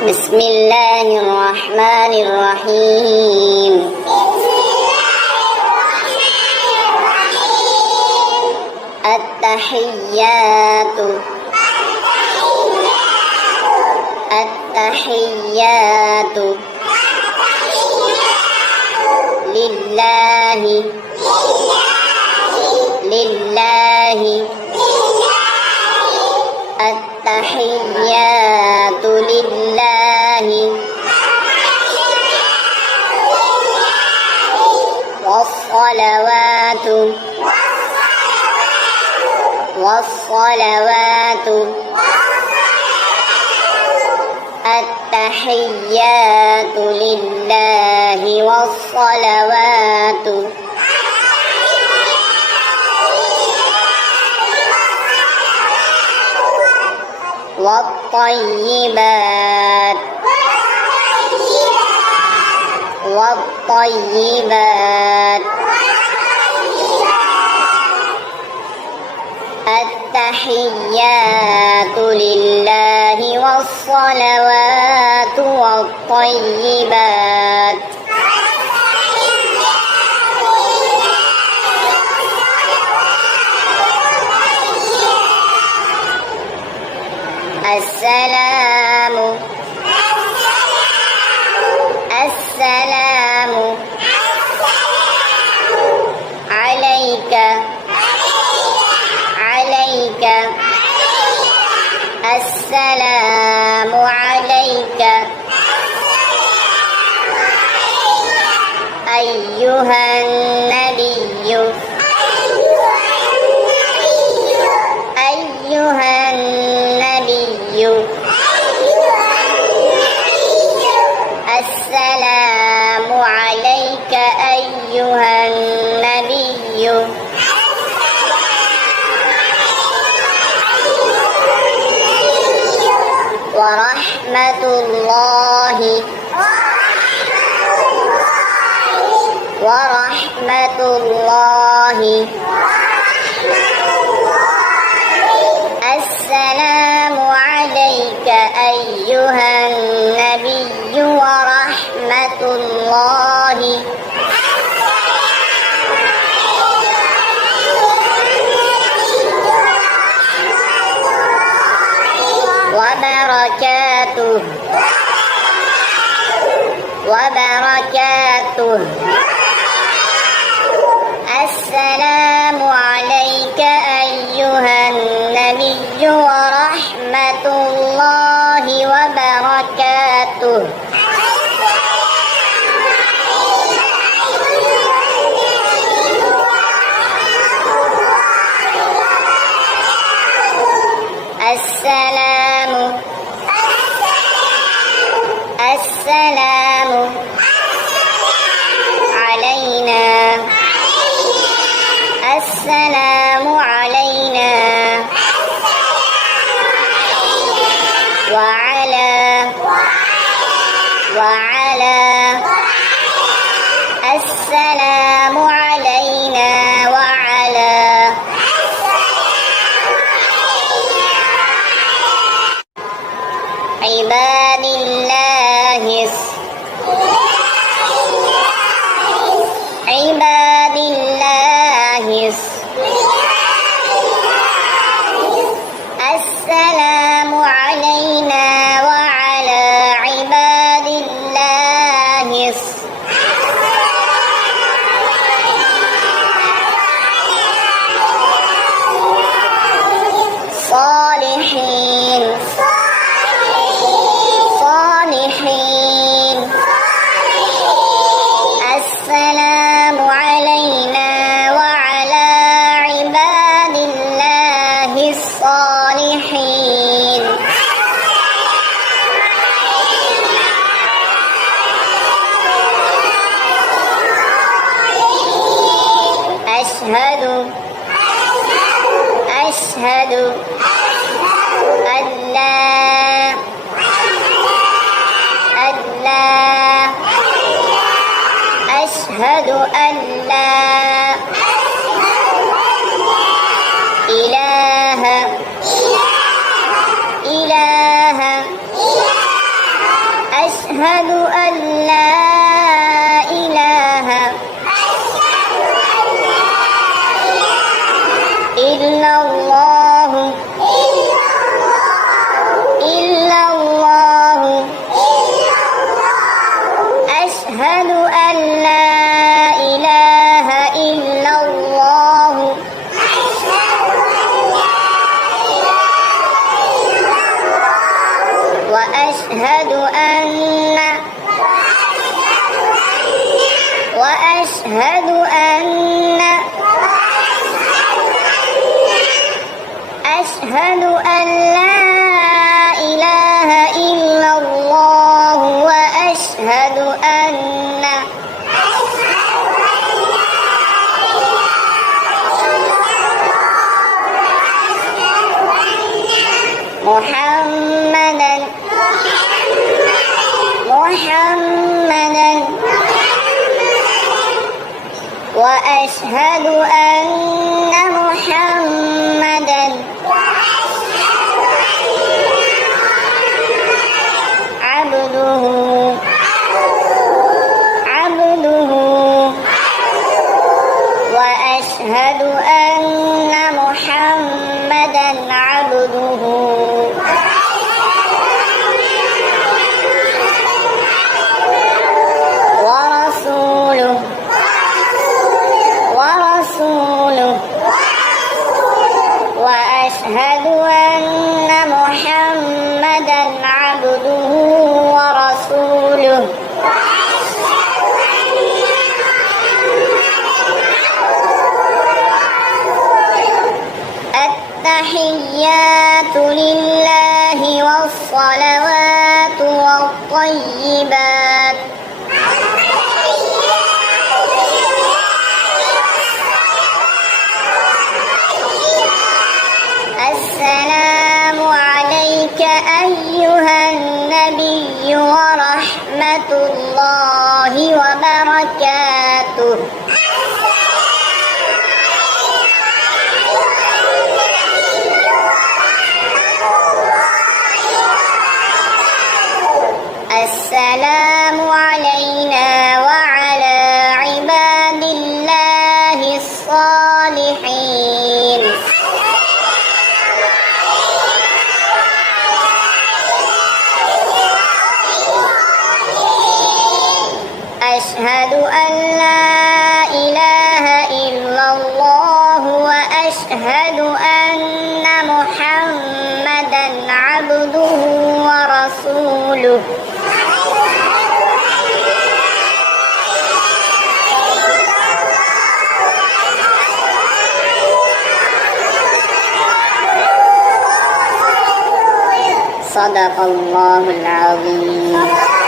بسم اللہ الرحمن الرحیم التحیات التحیات للہ للہ التحیات للہ والصلوات والصلوات التحیات للہ والصلوات والطیبات والطیبات التحیات للہ والصلوات والطیبات السلام السلام علیک علیک السلام علیک ایہا النبی ایہا النبی السلام علیک ایہا النبی ورحمۃ اللہ ورحمۃ اللہ السلام علیک ایہا النبی ورحمۃ اللہ وبرکاتہ وبرکاتہ السلام علیک ایہا النبی ورحمۃ اللہ وبرکاتہ السلام السلام علینا السلام علینا وعلى السلام علینا وعلى عباد اللہ عباد اللہ السلام علینا وعلى عباد اللہ صالحین صالحین السلام علینا وعلى عباد اللہ الصالحین اشہد اشہد اللہ اشہد ان لا الہ الہ أشهد أن لا إله إلا الله إلا الله أشهد أن لا إله إلا الله وأشهد أن أشهد أن لا إله إلا الله وأشهد أن محمدا وأشهد أن محمدا عبده وأشهد أن محمدا عبده ورسوله وأشهد أن محمدا عبده ورسوله التحيات لله والصلوات والطيبات السلام عليك أيها النبي ورحمة الله وبركاته السلام علينا وعلى عباد الله الصالحين أشهد أن لا إله إلا الله وأشهد أن محمدا عبده ورسوله صدق الله العظيم.